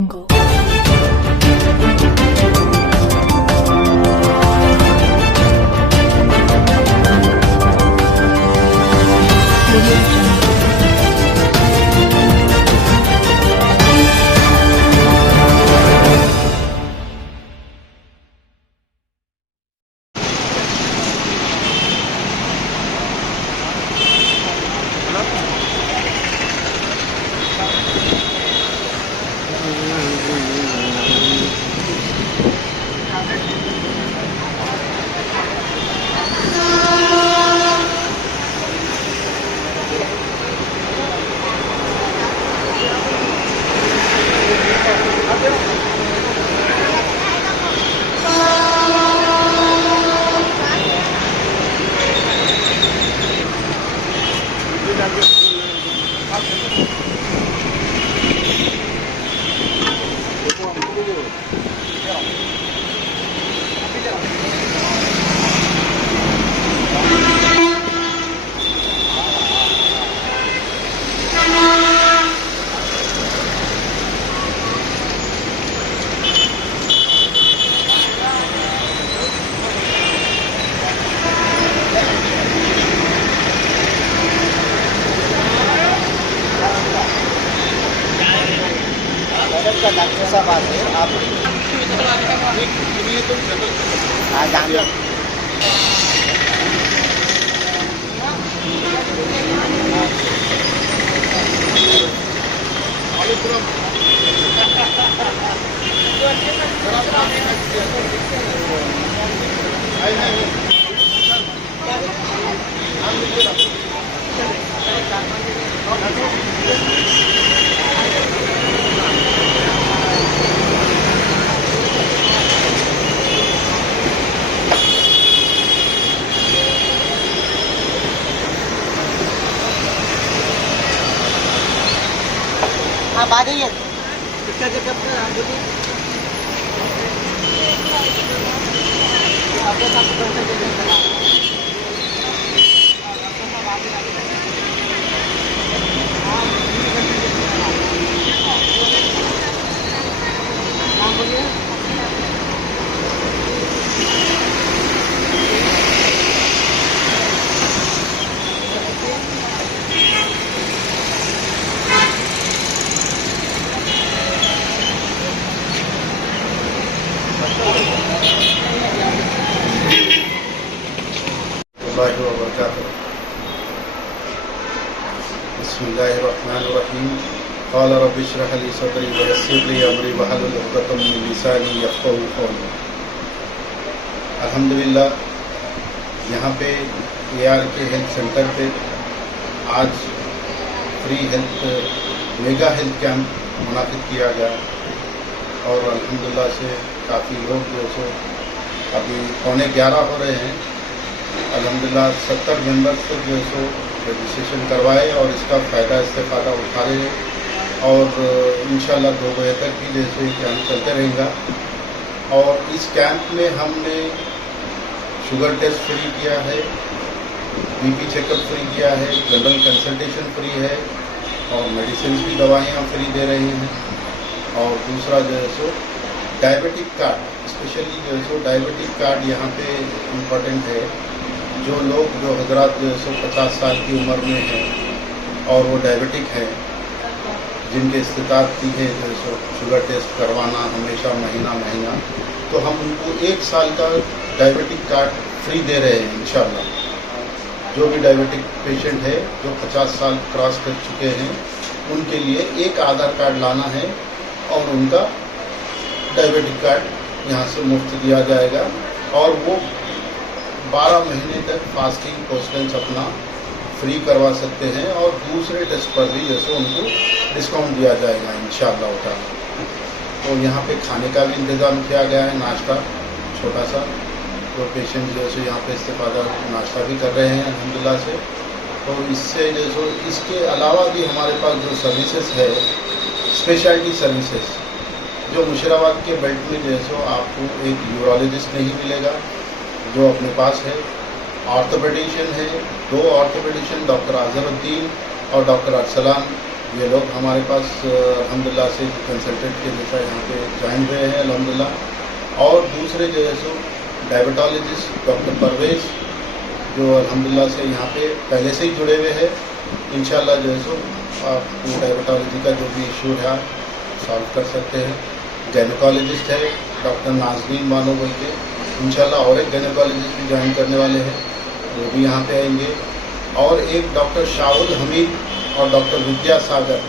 Jungle. Audio Jungle. का doctor साहब आते आप हाँ जान लो आप आ जाइए किसका चेकअप है आप बोलिए आपके साथ कौन सा चेकअप करा हाँ बोलिए बिस्मिल्लाहिर्रहमानिर्रहीम क़ाल रब्बि इश्रह ली सदरी व यस्सिर ली अमरी वहलुल उक़दतम मिन लिसानी यफ़क़हू क़ौली। अल्हम्दुलिल्लाह यहाँ पे ARK हेल्थ सेंटर पे आज free health mega health camp मुनाक़िद किया गया और अल्हम्दुलिल्लाह से काफ़ी लोग जो सो अभी 11:15 हो रहे हैं। अल्हम्दुलिल्लाह 70 मेंबर्स को जो सो रजिस्ट्रेशन करवाए और इसका फ़ायदा इस्तेफ़ादा उठा रहे हैं और इंशाल्लाह 2 बजे तक भी जैसे कैंप चलते रहेगा। और इस कैंप में हमने शुगर टेस्ट फ्री किया है, BP चेकअप फ्री किया है, जनरल कंसल्टेशन फ्री है और मेडिसिन की दवाइयाँ फ्री दे रहे हैं। और दूसरा जो है सो डायबिटिक कार्ड, स्पेशली जो है सो डायबिटिक कार्ड यहाँ पे इम्पोर्टेंट है। जो लोग जो हजरात जो है सो 50 साल की उम्र में हैं और वो डायबिटिक हैं, जिनके इस्तिताअत की है जो है सो शुगर टेस्ट करवाना हमेशा महीना, तो हम उनको 1 साल का डायबिटिक कार्ड फ्री दे रहे हैं इंशाल्लाह। जो भी डायबिटिक पेशेंट है जो 50 साल क्रॉस कर चुके हैं उनके लिए एक आधार कार्ड लाना है और उनका डायबिटिक कार्ड यहाँ से मुफ्त दिया जाएगा और वो 12 महीने तक फास्टिंग पोस्टेंस अपना फ्री करवा सकते हैं और दूसरे टेस्ट पर भी जैसे उनको डिस्काउंट दिया जाएगा इंशाअल्लाह ताला। तो यहाँ पे खाने का भी इंतज़ाम किया गया है, नाश्ता छोटा सा, तो पेशेंट जो है यहाँ पे इस्तेफादा नाश्ता भी कर रहे हैं अल्हम्दुलिल्लाह से। तो इससे जो इसके अलावा भी हमारे पास जो सर्विसेज है, स्पेशलिटी सर्विसेज, जो मुशीराबाद के बेल्ट में जो है आपको एक यूरोलॉजिस्ट नहीं मिलेगा जो अपने पास है, ऑर्थोपेडिशियन है, 2 ऑर्थोपेडिशियन डॉक्टर अजहरुद्दीन और डॉक्टर अरसलान ये लोग हमारे पास अल्हम्दुलिल्लाह से कंसल्टेंट के जैसा यहाँ पे ज्वाइन हुए हैं अल्हम्दुलिल्लाह। और दूसरे जो है सो डायबिटोलॉजिस्ट डॉक्टर परवेज़ जो अल्हम्दुलिल्लाह से यहाँ पे पहले से ही जुड़े हुए हैं। इंशाल्लाह जो है सो आप डायबिटोलॉजी का जो भी इशू है सॉल्व कर सकते हैं। गायनेकोलॉजिस्ट है डॉक्टर नाजनीन बानो बोल के, इंशाल्लाह और एक गायनेकोलॉजिस्ट भी ज्वाइन करने वाले हैं, वो भी यहाँ पे आएंगे। और एक डॉक्टर शाहुल हमीद और डॉक्टर विद्यासागर,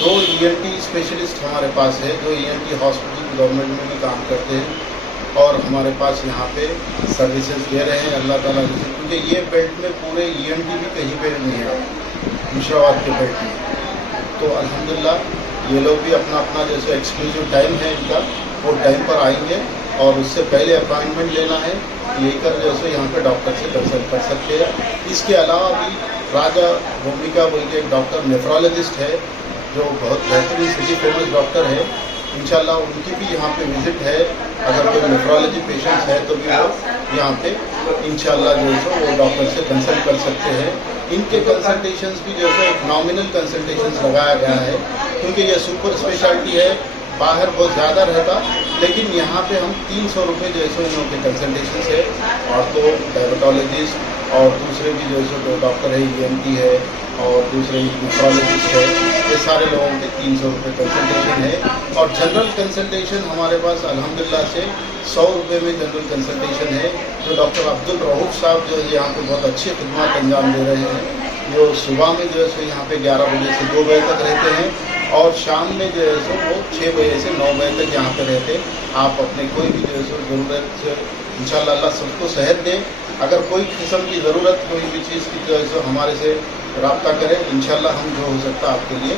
2 ENT स्पेशलिस्ट हमारे पास है जो ENT हॉस्पिटल गवर्नमेंट में भी काम करते हैं और हमारे पास यहाँ पे सर्विसेज दे रहे हैं अल्लाह ताला से, क्योंकि ये बेल्ट में पूरे ENT भी कहीं पे नहीं है मुशावात के बेल्ट में। तो अल्हम्दुलिल्लाह ये लोग भी अपना अपना जैसे एक्सक्लूसिव टाइम है इनका, वो टाइम पर आएंगे और उससे पहले अपॉइंटमेंट लेना है, लेकर जैसे यहाँ पे डॉक्टर से कंसल्ट कर सकते हैं। इसके अलावा भी राजा भूमिका बोल के एक डॉक्टर नेफ्रोलॉजिस्ट है जो बहुत बेहतरीन सिटी फेमस डॉक्टर है, इंशाल्लाह उनकी भी यहाँ पे विजिट है। अगर कोई नेफ्रोलॉजी पेशेंट्स है तो भी वो यहाँ पे इंशाल्लाह जो है वो डॉक्टर से कंसल्ट कर सकते हैं। इनके कंसल्टेशंस भी जो है एक नॉमिनल कंसल्टेशंस लगाया गया है, क्योंकि ये सुपर स्पेशलिटी है, बाहर बहुत ज़्यादा रहता, लेकिन यहाँ पे हम 300 रुपये जो है इन लोगों के कंसल्टेशन है। और तो डायबिटोलॉजिस्ट और दूसरे भी जो है डॉक्टर है ENT है और दूसरे नेफ्रोलॉजिस्ट है, ये सारे लोगों के 300 रुपये कंसल्टेशन है। और जनरल कंसल्टेशन हमारे पास अल्हम्दुलिल्लाह से 100 रुपये में जनरल कंसल्टेशन है, जो डॉक्टर अब्दुल रऊफ साहब जो है यहाँ पे बहुत अच्छी खिदमत अंजाम दे रहे हैं, जो सुबह में जो है यहाँ पे 11 बजे से 2 बजे तक रहते हैं और शाम में जो है सो वो 6 बजे से 9 बजे तक यहाँ पे रहते। आप अपने कोई भी जो है सो ज़रूरत से इंशाल्लाह अल्लाह सबको सेहत दे। अगर कोई किस्म की ज़रूरत कोई भी चीज़ की जो है सो हमारे से रब्ता करें, इंशाल्लाह हम जो हो सकता आपके लिए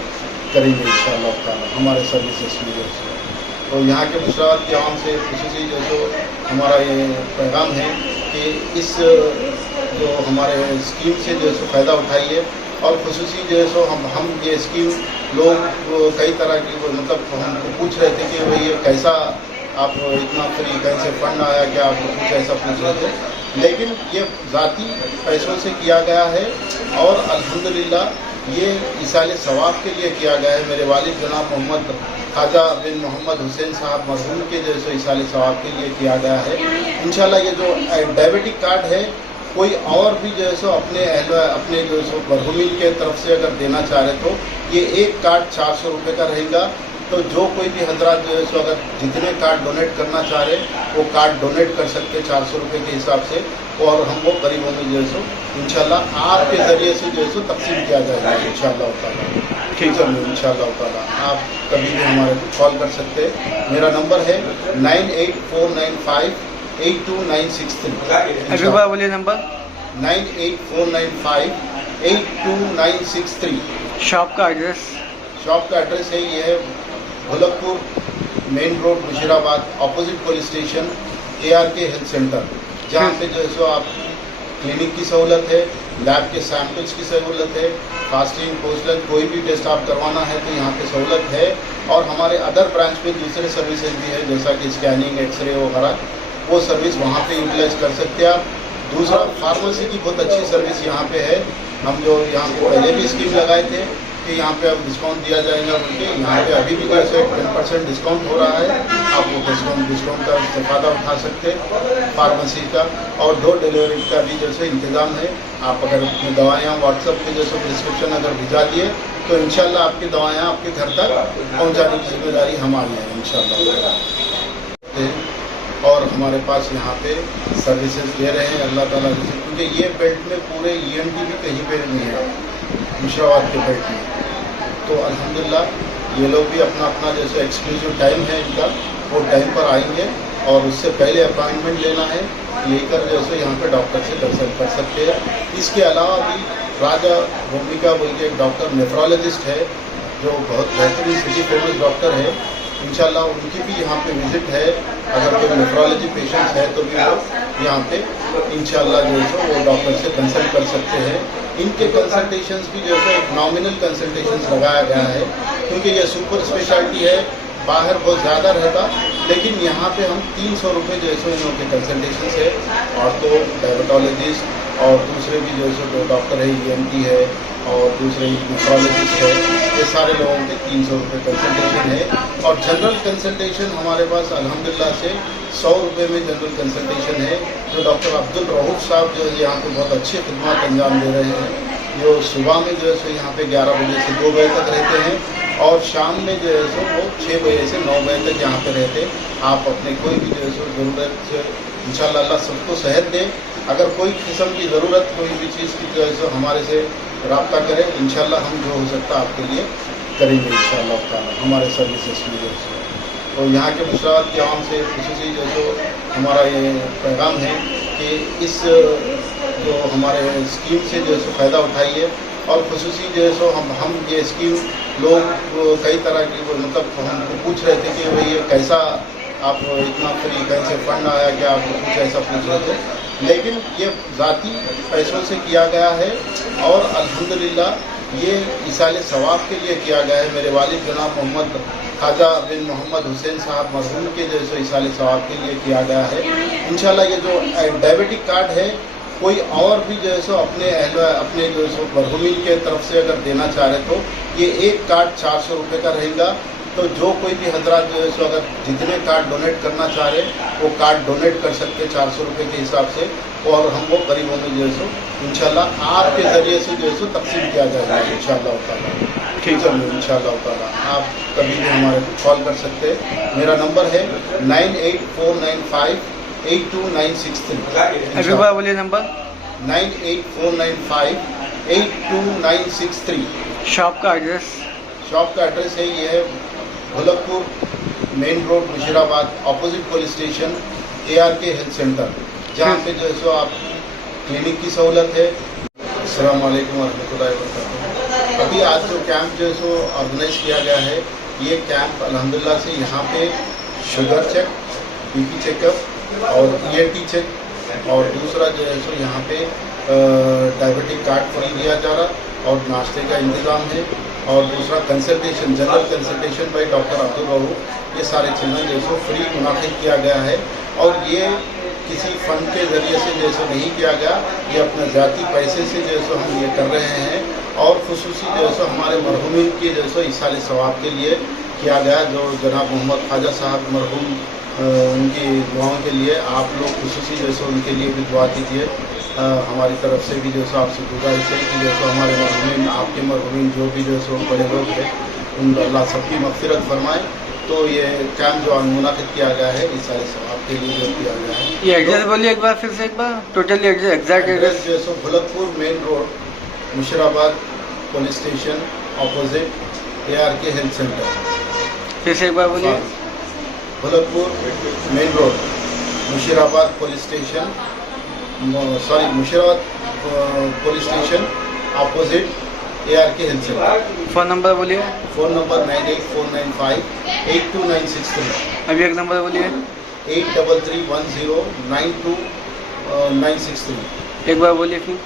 करेंगे इंशाल्लाह ताला हमारे सर्विसेज में जो है। तो यहाँ के मुशावरत के आवाम से खुसूसी जो सो हमारा ये पैगाम है कि इस जो हमारे स्कीम से जो है सो फ़ायदा उठाइए। और खुसूसी जो है सो हम ये स्कीम लोग कई तरह की मतलब हमको पूछ रहे थे कि भाई ये कैसा आप इतना फ्री कहीं से फंड आया क्या, आप कुछ ऐसा पूछ रहे थे, लेकिन ये ज़ाती पैसों से किया गया है और अल्हम्दुलिल्लाह ये इसाले सवाब के लिए किया गया है। मेरे वालिद जनाब मोहम्मद ख्वाजा बिन मोहम्मद हुसैन साहब मरहूम के जो है इसाले सवाब के लिए किया गया है। इंशाल्लाह ये जो डायबिटिक कार्ड है कोई और भी जो है सो अपने जो है सो मरहूमिन के तरफ से अगर देना चाह रहे तो ये एक कार्ड 400 रुपये का रहेगा। तो जो कोई भी हजरात जो है सो अगर जितने कार्ड डोनेट करना चाह रहे वो कार्ड डोनेट कर सकते 400 रुपये के हिसाब से, और हम वो गरीबों में जो है सो इंशाल्लाह आपके ज़रिए से जो है सो तकसीम किया जाएगा इंशाल्लाह ताला। फ्यूचर में इंशाल्लाह ताला आप कभी भी हमारे को कॉल कर सकते हैं। मेरा नंबर है 98495 82963। अभी बार बोलिए नंबर 98495 82963। शॉप का एड्रेस? शॉप का एड्रेस है ये है Bhulakpur main road Musheerabad, opposite police station, ARK health centre, जहाँ पे जो है सो आप क्लिनिक की सहूलत है, लैब के सैंपल्स की सहूलत है, फास्टिंग पोस्टल कोई भी टेस्ट आप करवाना है तो यहाँ पे सहूलत है। और हमारे अदर ब्रांच पे दूसरे सर्विसेज भी है, जैसा कि स्कैनिंग, एक्सरे वगैरह, वो सर्विस वहाँ पे यूटिलाइज कर सकते हैं आप। दूसरा फार्मेसी की बहुत अच्छी सर्विस यहाँ पे है। हम जो यहाँ पे पहले भी स्कीम लगाए थे कि यहाँ पे अब डिस्काउंट दिया जाएगा उनके, यहाँ पे अभी भी जैसे 10% डिस्काउंट हो रहा है, आप वो डिस्काउंट का फ़ायदा उठा सकते हैं फार्मेसी का। और डोर डिलीवरी का भी जैसे इंतज़ाम है। आप अगर अपनी दवाइयाँ व्हाट्सएप पे जैसे प्रिस्क्रिप्शन अगर भिजा दिए तो इंशाल्लाह आपकी दवाइयाँ आपके घर तक पहुँचाने की जिम्मेदारी हमारी है इंशाल्लाह। और हमारे पास यहाँ पे सर्विसेज दे रहे हैं अल्लाह ताला से, क्योंकि ये बेल्ट में पूरे ENT भी कहीं पे नहीं है मुशावात के बेल्ट में। तो अल्हम्दुलिल्लाह ये लोग भी अपना अपना जैसे एक्सक्लूसिव टाइम है इनका, वो टाइम पर आएंगे और उससे पहले अपॉइंटमेंट लेना है, लेकर जैसे यहाँ पे डॉक्टर से कंसल्ट कर सकते हैं। इसके अलावा भी राजा भूमिका बोल के एक डॉक्टर नेफ्रोलॉजिस्ट है जो बहुत बेहतरीन सिटी फेमस डॉक्टर है, इंशाल्लाह उनकी भी यहाँ पे विजिट है। अगर कोई नेफ्रोलॉजी पेशेंट्स है तो भी वो यहाँ पे इंशाल्लाह जो है वो डॉक्टर से कंसल्ट कर सकते हैं। इनके कंसल्टेशंस भी जो है एक नॉमिनल कंसल्टेशंस लगाया गया है, क्योंकि ये सुपर स्पेशलिटी है, बाहर बहुत ज़्यादा रहता, लेकिन यहाँ पे हम 300 रुपये जो है इन लोगों के कंसल्टेशन है। और तो डायबिटोलॉजिस्ट और दूसरे भी जो है डॉक्टर है ENT है और दूसरे नेफ्रोलॉजिस्ट है, ये सारे लोगों के 300 रुपये कंसल्टेशन है। और जनरल कंसल्टेशन हमारे पास अल्हम्दुलिल्लाह से 100 रुपये में जनरल कंसल्टेशन है, जो डॉक्टर अब्दुल रऊफ साहब जो है यहाँ पे बहुत अच्छी खिदमत अंजाम दे रहे हैं। जो सुबह में जो है सो यहाँ पे 11 बजे से 2 बजे तक रहते हैं और शाम में जो है सो वो 6 बजे से 9 बजे तक यहाँ पे रहते हैं। आप अपने कोई भी जो है सो ज़रूरत इंशाअल्लाह अल्लाह सबको सेहत दे। अगर कोई किस्म की ज़रूरत कोई भी चीज़ की जो है सो हमारे से रब्ता करें, इंशाअल्लाह हम जो हो सकता है आपके लिए करेंगे इंशाअल्लाह ताला हमारे सर्विसेज में जो है। तो यहाँ के मुशावरत के आवाम से खुसूसी जो है सो हमारा ये पैगाम है कि इस जो हमारे स्कीम से जो है सो फ़ायदा उठाइए। और खुसूसी जो है सो हम ये स्कीम लोग कई तरह की मतलब हमको पूछ रहे थे कि भाई ये कैसा आप इतना फ्री कहीं से फंड आया क्या, आप कुछ ऐसा पूछ रहे थे, लेकिन ये ज़ाती पैसों से किया गया है और अल्हम्दुलिल्लाह ये इसाले सवाब के लिए किया गया है। मेरे वालिद जनाब मोहम्मद ख्वाजा बिन मोहम्मद हुसैन साहब मरहूम के जो है इसाले सवाब के लिए किया गया है। इंशाल्लाह ये जो डायबिटिक कार्ड है कोई और भी जो है सो अपने जो है सो मरहूमीन के तरफ से अगर देना चाह रहे तो ये एक कार्ड 400 रुपये का रहेगा। तो जो कोई भी हजरात जो है सो अगर जितने कार्ड डोनेट करना चाह रहे वो कार्ड डोनेट कर सकते 400 रुपये के हिसाब से, और हम वो गरीबों में जो है सो इंशाल्लाह आपके ज़रिए से जो है सो तकसीम किया जाएगा इंशाल्लाह ताला। ठीक है इंशाल्लाह ताला आप कभी भी हमारे कॉल कर सकते हैं। मेरा नंबर है 98495 82963। अभी बार बोलिए नंबर। 98495 82963। शॉप का एड्रेस। शॉप का एड्रेस है ये है Bhulakpur main road Musheerabad, opposite police station, ARK health centre, जहाँ पे जो है सो आप क्लिनिक की सहूलत है। अस्सलाम वालेकुम वरहमतुल्लाहि वबरकातुहू। अभी आज जो कैंप जो है सो ऑर्गेनाइज किया गया है, ये कैंप अल्हम्दुलिल्लाह से यहाँ पे शुगर चेक, BP चेकअप और ENT चेक, और दूसरा जो है सो यहाँ पे डायबिटिक कार्ड फ्री दिया जा रहा और नाश्ते का इंतज़ाम है, और दूसरा consultation general consultation by doctor Abdul Rauf, ये सारे चीज़ें जो सो फ्री मुनाकिद किया गया है। और ये किसी फंड के ज़रिए से जैसे नहीं किया गया, ये अपने ज़ाती पैसे से जो सो हम ये कर रहे हैं, और खुसूसी जो सो हमारे मरहूमीन के जो सो इसाले सवाब के लिए किया गया। जो जनाब मोहम्मद ख्वाजा साहब मरहूम उनकी दुआओं के लिए आप लोग खुसूसी जो सो उनके लिए भी दुआ कीजिए। हमारी तरफ से भी जो सो आपसे गुजारिश है कि जो सो हमारे मरहूमीन, आपके मरहूमीन जो भी जो सो बड़े लोग हैं, उन अल्लाह सबकी मग़फ़िरत फरमाए। तो ये कैंप जो मुनाकिद किया गया है इस सारे सवाब के लिए जो किया गया है। ये एड्रेस बोलिए एक बार फिर से, एक बार टोटली एड्रेस एग्जैक्ट एड्रेस। जो सो Bhulakpur main road Musheerabad police station, opposite ARK health centre. फिर से एक बार बोलिए। Bhulakpur main road Musheerabad police station, Musheerabad police station opposite ARK health centre. Phone number बोलिए। Phone number 98495 82963। अभी एक नंबर बोलिए। 8331092963। एक बार बोलिए फिर।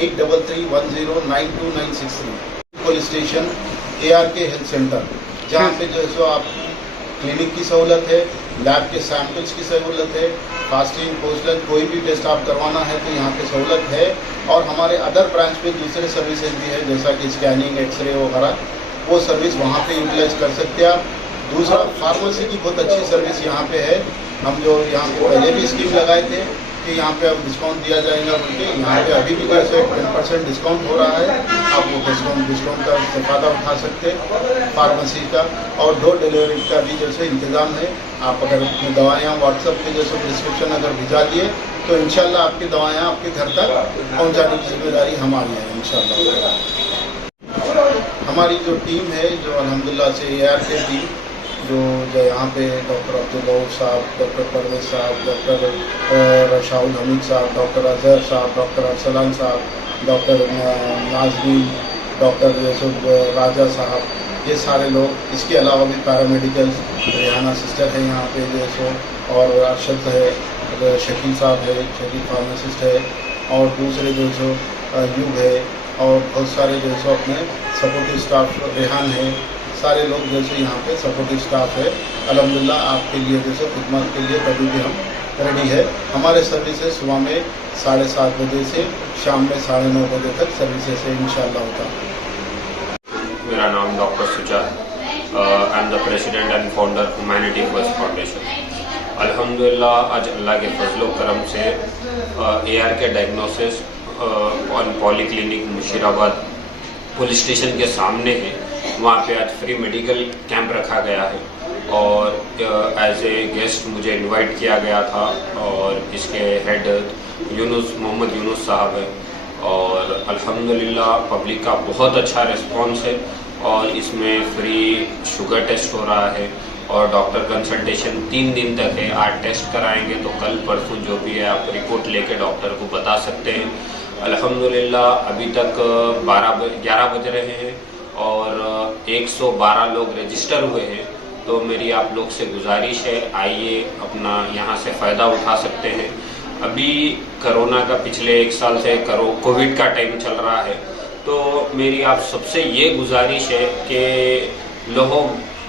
8331092963। Police station ARK health centre, जहाँ पे जो है सो आप क्लिनिक की सहूलत है, लैब के सैंपल्स की सहूलत है, फास्टिंग पोस्टल कोई भी टेस्ट आप करवाना है तो यहाँ पे सहूलत है। और हमारे अदर ब्रांच में दूसरे सर्विसेज भी है, जैसा कि स्कैनिंग, एक्सरे वगैरह, वो सर्विस वहाँ पे यूटिलाइज कर सकते हैं आप। दूसरा फार्मेसी की बहुत अच्छी सर्विस यहाँ पे है। हम जो यहाँ पे पहले भी स्कीम लगाए थे कि यहाँ पे अब डिस्काउंट दिया जाएगा बोलके, यहाँ पे अभी भी जैसे 10% डिस्काउंट हो रहा है, आप वो डिस्काउंट का फ़ायदा उठा सकते हैं फार्मेसी का। और डोर डिलीवरी का भी जैसे इंतज़ाम है। आप अगर अपनी दवाइयाँ व्हाट्सएप पे जैसे प्रिस्क्रिप्शन अगर भिजा दिए तो इंशाल्लाह आपकी दवाइयाँ आपके घर तक पहुँचाने की जिम्मेदारी हमारी है इंशाल्लाह। हमारी जो टीम है, जो अल्हम्दुलिल्लाह से ARK टीम, जो यहाँ पे डॉक्टर अब्दुल रऊफ साहब, डॉक्टर परवेज साहब, डॉक्टर रशाउल हमीद साहब, डॉक्टर अजहर साहब, डॉक्टर अरसलान साहब, डॉक्टर नाजमीन, डॉक्टर यूसुफ राजा साहब, ये सारे लोग। इसके अलावा भी पैरामेडिकल रेहाना सिस्टर है यहाँ पे जो सो, और अरशद है, शकील साहब है, शकील फार्मासिस्ट है, और दूसरे जो सो युग है, और बहुत सारे जो सो अपने सपोर्टिव स्टाफ रेहान है, सारे लोग जैसे यहाँ पे सपोर्टिव स्टाफ है। अल्हम्दुलिल्लाह आपके लिए जैसे खिदमत के लिए कभी भी हम रेडी है। हमारे सर्विसेज सुबह में 7:30 बजे से शाम में 9:30 बजे तक सर्विसेज है इंशाल्लाह होता है। मेरा नाम doctor Sujat, I am the president and founder humanity first foundation. अल्हम्दुलिल्लाह आज अल्लाह के फजलो करम से ARK डायग्नोसिस और पॉलीक्लिनिक मुशीराबाद पुलिस स्टेशन के सामने है, वहाँ पे आज फ्री मेडिकल कैंप रखा गया है और एज ए गेस्ट मुझे इनवाइट किया गया था और इसके हेड मोहम्मद यूनुस साहब है और अल्हम्दुलिल्लाह पब्लिक का बहुत अच्छा रिस्पांस है और इसमें फ्री शुगर टेस्ट हो रहा है और डॉक्टर कंसल्टेशन 3 दिन तक है। आज टेस्ट कराएंगे तो कल परसों जो भी है आप रिपोर्ट लेके डॉक्टर को बता सकते हैं। अल्हम्दुलिल्लाह अभी तक 11 बज रहे हैं और 112 लोग रजिस्टर हुए हैं। तो मेरी आप लोग से गुजारिश है, आइए अपना यहाँ से फ़ायदा उठा सकते हैं। अभी कोरोना का पिछले 1 साल से कोविड का टाइम चल रहा है, तो मेरी आप सबसे ये गुजारिश है कि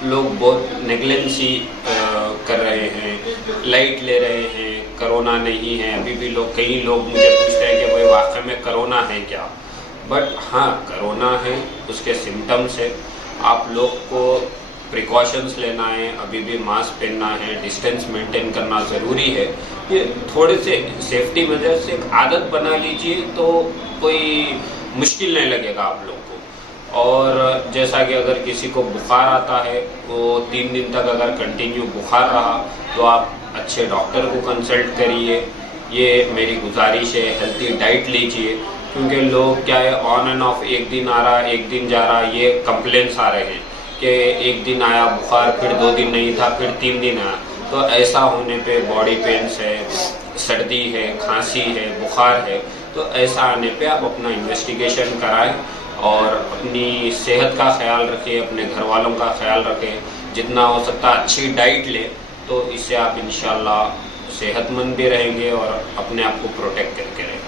लोग बहुत नेगलेंसी कर रहे हैं, लाइट ले रहे हैं, कोरोना नहीं है। अभी भी कई लोग मुझे पूछते हैं कि भाई वाकई में कोरोना है क्या, बट हाँ कोरोना है, उसके सिम्टम्स है। आप लोग को प्रिकॉशंस लेना है, अभी भी मास्क पहनना है, डिस्टेंस मेंटेन करना ज़रूरी है। ये थोड़े से सेफ्टी मेजर से एक आदत बना लीजिए तो कोई मुश्किल नहीं लगेगा आप लोग को। और जैसा कि अगर किसी को बुखार आता है वो 3 दिन तक अगर कंटिन्यू बुखार रहा तो आप अच्छे डॉक्टर को कंसल्ट करिए, ये मेरी गुजारिश है। हेल्थी डाइट लीजिए, क्योंकि लोग क्या है ऑन एंड ऑफ, एक दिन आ रहा एक दिन जा रहा, ये कंप्लेंट्स आ रहे हैं कि एक दिन आया बुखार, फिर 2 दिन नहीं था, फिर 3 दिन आया। तो ऐसा होने पे बॉडी पेन्स है, सर्दी है, खांसी है, बुखार है, तो ऐसा आने पे आप अपना इन्वेस्टिगेशन कराएं और अपनी सेहत का ख्याल रखें, अपने घर वालों का ख्याल रखें। जितना हो सकता अच्छी डाइट लें तो इससे आप इंशाल्लाह सेहतमंद भी रहेंगे और अपने आप को प्रोटेक्ट करके रहेंगे।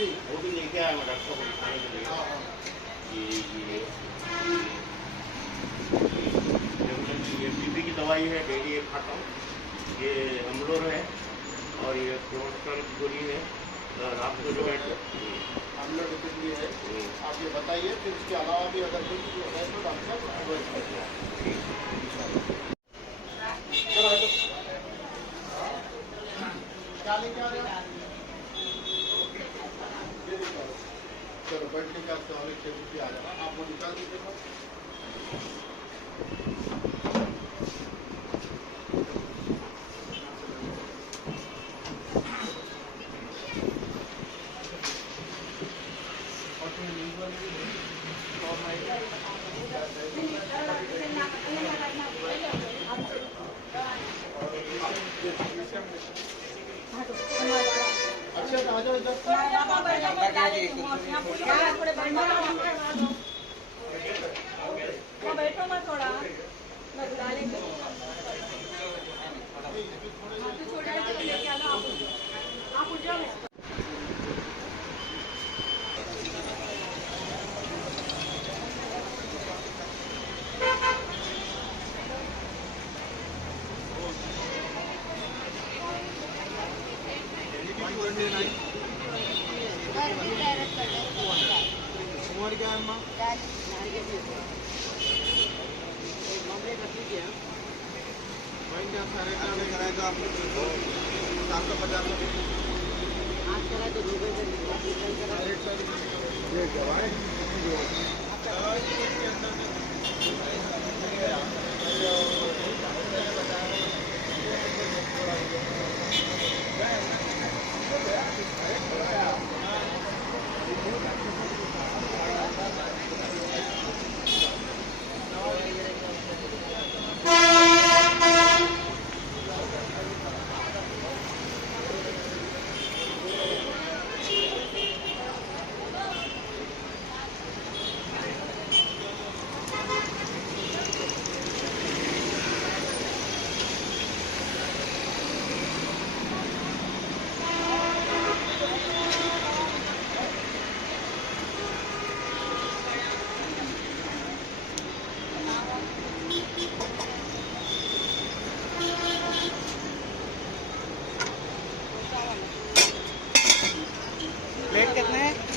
वो भी लेके आया मैं डॉक्टर को दिखाने के लिए। ये बीपी की दवाई है, डेली एक खाता हूँ। ये अमलोर है और ये प्रोस्टल गोली है, रात को जो है अमलोर भी है। आप ये बताइए, फिर इसके अलावा भी अगर कुछ है तो डॉक्टर एडवाइस करिए। क्या लेके आ रहे हैं? चलो बैठने का तो और 6 रुपये आ जाएगा, आप वो निकाल दीजिए। और उमर क्या है अम्मा? वाइन क्या सारे कराए तो आपने 750 प्लेट कितने हैं?